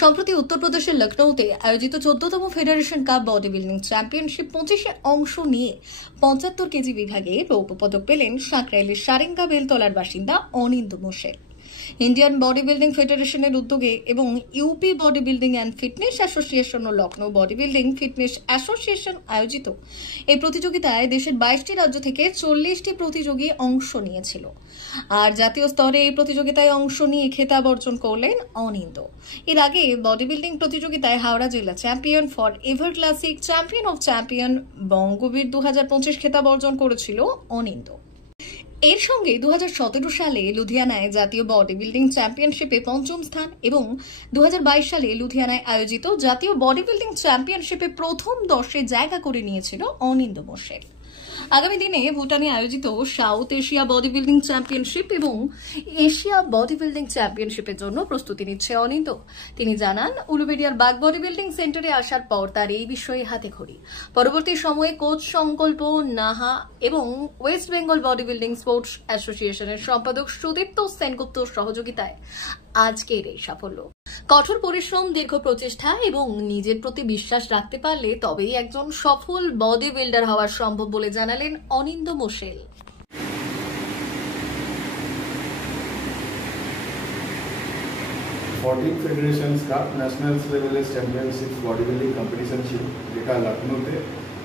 সম্প্রতি উত্তরপ্রদেশের লখনৌতে আয়োজিত 14তম federation cup body building championship 25-এ অংশ নিয়ে 75 কেজি বিভাগে রৌপ্য পদক পেলেন সাঁকরাইলের সারেঙ্গা বেলতলার বাসিন্দা অনিন্দ্য মোশেল। ইন্ডিয়ান বডি বিল্ডিং ফেডারেশনের উদ্যোগে এবং UP body building and fitness association ও Lucknow body building fitness association আয়োজিত এই প্রতিযোগিতায় দেশের 22টি রাজ্য থেকে 40টি প্রতিযোগী অংশ নিয়েছিল। আর জাতীয় স্তরে এই প্রতিযোগিতায় অংশ নিয়ে খেতাব অর্জন করলেন অনিন্দ্য। এর আগে বডি বিল্ডিং প্রতিযোগিতায় হাওড়া জেলা champion for ever classic champion of champion Bangabir 2025 খেতাব অর্জন করেছিল অনিন্দ্য। এর সঙ্গে 2017 সালে লুধিয়ানায় জাতীয় বডি বিল্ডিং চ্যাম্পিয়নশিপে 5ম স্থান এবং 2022 সালে লুধিয়ানায় আয়োজিত জাতীয় বডি বিল্ডিং চ্যাম্পিয়নশিপে প্রথম 10-এ জায়গা করে নিয়েছিল অনিন্দ্য মোশেল। আগামী দিনে ভুটানে আয়োজিত south Asia body building championship এবং এশিয়া বডি বিল্ডিং চ্যাম্পিয়নশিপের জন্য প্রস্তুতি নিচ্ছে অনিন্দ্য। তিনি জানান, উলুবেড়িয়ার বাগ বডি বিল্ডিং সেন্টারে আসার পর তার এই বিষয়ে হাতে খড়ি। পরবর্তী সময়ে কোচ সংকল্প নাহা এবং West Bengal body building sports অ্যাসোসিয়েশনের সম্পাদক সুদীপ্ত সেনগুপ্তর সহযোগিতায় আজকের এই সাফল্য। কঠোর পরিশ্রম, দীর্ঘ প্রচেষ্টা এবং নিজের প্রতি বিশ্বাস রাখতে পারলে তবেই একজন সফল বডি বিল্ডার হওয়া সম্ভব বলে জানালেন অনিন্দ্য মোশেল। 14 फेडरेशंस का ন্যাশনাল লেভেলের চ্যাম্পিয়নশিপ বডি বিল্ডিং কম্পিটিশন ছিল, যেটা লখনৌতে।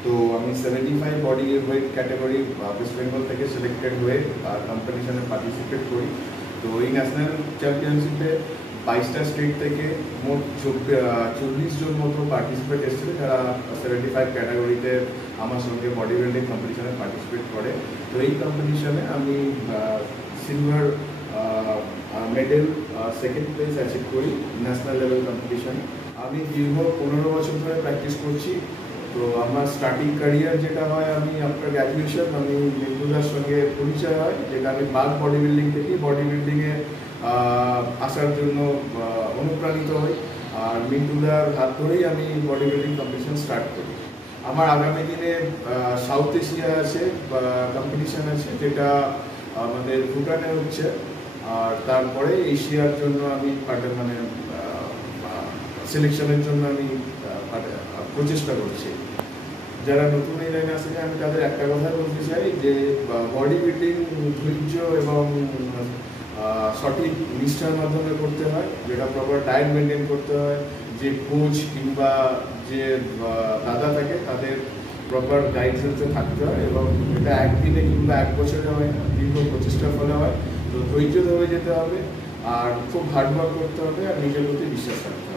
তো আমি 75 body weight category West Bengal থেকে সিলেক্টেড হয়ে কম্পিটিশনে পার্টিসিপেট করি। তো এই ন্যাশনাল চ্যাম্পিয়নশিপে 22টা স্টেট থেকে মোট 40 জন মতো পার্টিসিপেট এসেছিল, যারা 75 ক্যাটাগরিতে আমার সঙ্গে বডি বিল্ডিং কম্পিটিশনে পার্টিসিপেট করে। তো এই কম্পিটিশনে আমি silver medal second place achieve করি ন্যাশনাল লেভেল কম্পিটিশনে। আমি দীর্ঘ 15 বছর ধরে প্র্যাকটিস করছি। তো আমার স্টার্টিং ক্যারিয়ার যেটা হয়, আমি আফটার গ্র্যাজুয়েশন আমি মিন্টুদার সঙ্গে পরিচয় হয়, যেটা আমি বাগ বডি বিল্ডিং থেকে বডি বিল্ডিংয়ে আসার জন্য অনুপ্রাণিত হই। আর মিন্টুদার হাত ধরেই আমি বডি বিল্ডিং কম্পিটিশন স্টার্ট করি। আমার আগামী দিনে সাউথ এশিয়া আছে কম্পিটিশন আছে, যেটা আমাদের ভুটানে হচ্ছে। আর তারপরে এশিয়ার জন্য আমি সিলেকশনের জন্য আমি প্রচেষ্টা করছি। যারা নতুন এই লাইনে আসে, আমি তাদের একটা কথা বলতে চাই যে বডি বিল্ডিং ধৈর্য এবং সঠিক নিষ্ঠার মাধ্যমে করতে হয়, যেটা প্রপার ডায়েট মেনটেন করতে হয়। যে কোচ কিংবা যে দাদা থাকে, তাদের প্রপার গাইডেন্সে থাকতে হয় এবং এটা একদিনে কিংবা এক বছরে হয় না, দীর্ঘ প্রচেষ্টার ফলে হয়। তো ধৈর্য ধরে যেতে হবে আর খুব হার্ডওয়ার্ক করতে হবে আর নিজের প্রতি বিশ্বাস রাখতে হবে।